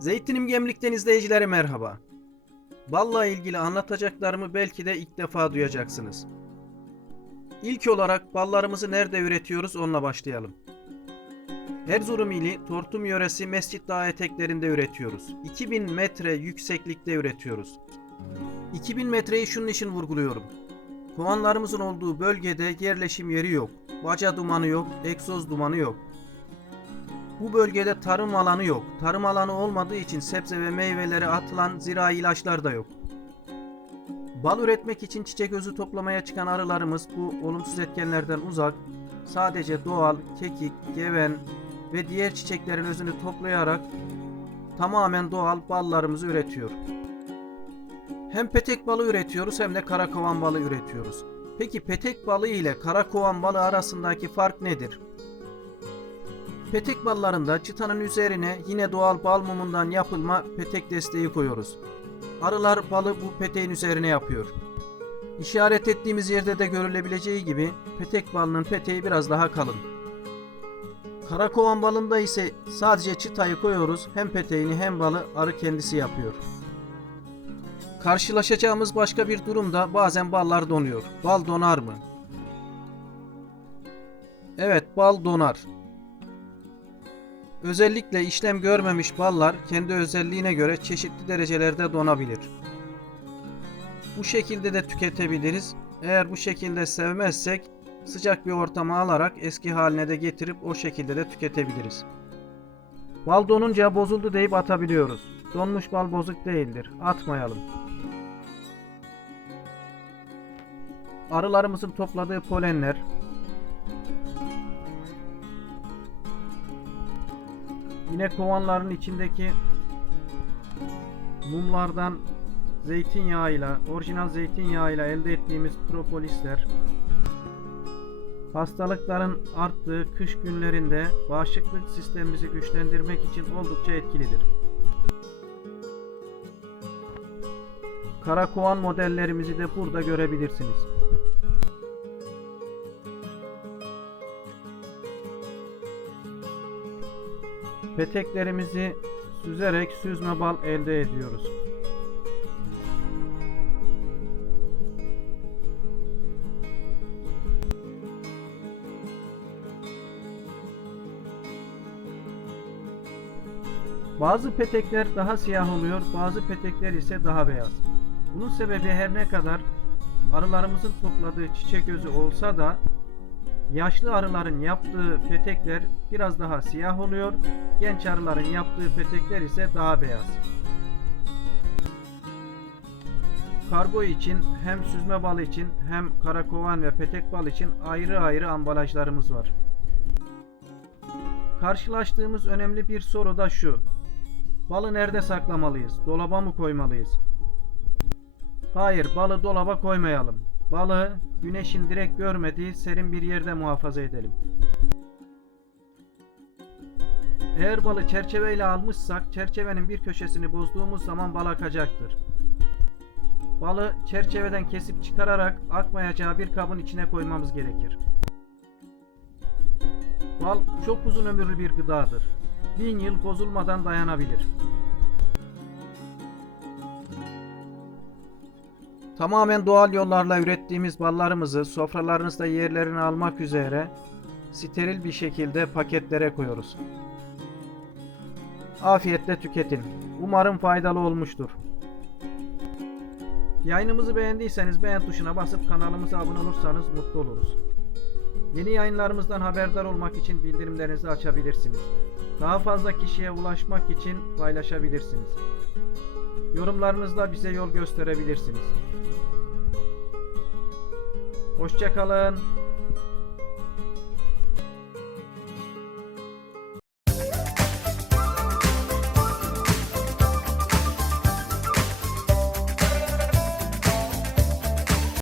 Zeytinim Gemlik'ten izleyicilere merhaba. Balla ilgili anlatacaklarımı belki de ilk defa duyacaksınız. İlk olarak ballarımızı nerede üretiyoruz onunla başlayalım. Erzurum ili Tortum yöresi Mescit Dağı eteklerinde üretiyoruz. 2000 metre yükseklikte üretiyoruz. 2000 metreyi şunun için vurguluyorum. Kovanlarımızın olduğu bölgede yerleşim yeri yok. Baca dumanı yok, egzoz dumanı yok. Bu bölgede tarım alanı yok. Tarım alanı olmadığı için sebze ve meyvelere atılan zirai ilaçlar da yok. Bal üretmek için çiçek özü toplamaya çıkan arılarımız bu olumsuz etkenlerden uzak, sadece doğal, kekik, geven ve diğer çiçeklerin özünü toplayarak tamamen doğal ballarımızı üretiyor. Hem petek balı üretiyoruz hem de karakovan balı üretiyoruz. Peki petek balı ile karakovan balı arasındaki fark nedir? Petek ballarında çıtanın üzerine yine doğal bal mumundan yapılma petek desteği koyuyoruz. Arılar balı bu peteğin üzerine yapıyor. İşaret ettiğimiz yerde de görülebileceği gibi petek balının peteği biraz daha kalın. Karakovan balında ise sadece çıtayı koyuyoruz. Hem peteğini hem balı arı kendisi yapıyor. Karşılaşacağımız başka bir durumda bazen ballar donuyor. Bal donar mı? Evet, bal donar. Özellikle işlem görmemiş ballar kendi özelliğine göre çeşitli derecelerde donabilir. Bu şekilde de tüketebiliriz. Eğer bu şekilde sevmezsek sıcak bir ortama alarak eski haline de getirip o şekilde de tüketebiliriz. Bal donunca bozuldu deyip atabiliyoruz. Donmuş bal bozuk değildir. Atmayalım. Arılarımızın topladığı polenler Yine kovanların içindeki mumlardan zeytinyağıyla, orijinal zeytinyağıyla elde ettiğimiz propolisler hastalıkların arttığı kış günlerinde bağışıklık sistemimizi güçlendirmek için oldukça etkilidir. Karakovan modellerimizi de burada görebilirsiniz. Peteklerimizi süzerek süzme bal elde ediyoruz. Bazı petekler daha siyah oluyor, bazı petekler ise daha beyaz. Bunun sebebi her ne kadar arılarımızın topladığı çiçek özü olsa da Yaşlı arıların yaptığı petekler biraz daha siyah oluyor. Genç arıların yaptığı petekler ise daha beyaz. Kargo için hem süzme bal için hem karakovan ve petek bal için ayrı ayrı ambalajlarımız var. Karşılaştığımız önemli bir soru da şu. Balı nerede saklamalıyız? Dolaba mı koymalıyız? Hayır, balı dolaba koymayalım. Balığı güneşin direkt görmediği serin bir yerde muhafaza edelim. Eğer balı çerçeveyle almışsak çerçevenin bir köşesini bozduğumuz zaman bal akacaktır. Balı çerçeveden kesip çıkararak akmayacağı bir kabın içine koymamız gerekir. Bal çok uzun ömürlü bir gıdadır. Bin yıl bozulmadan dayanabilir. Tamamen doğal yollarla ürettiğimiz ballarımızı sofralarınızda yerlerini almak üzere steril bir şekilde paketlere koyuyoruz. Afiyetle tüketin. Umarım faydalı olmuştur. Yayınımızı beğendiyseniz beğen tuşuna basıp kanalımıza abone olursanız mutlu oluruz. Yeni yayınlarımızdan haberdar olmak için bildirimlerinizi açabilirsiniz. Daha fazla kişiye ulaşmak için paylaşabilirsiniz. Yorumlarınızla bize yol gösterebilirsiniz. Hoşçakalın.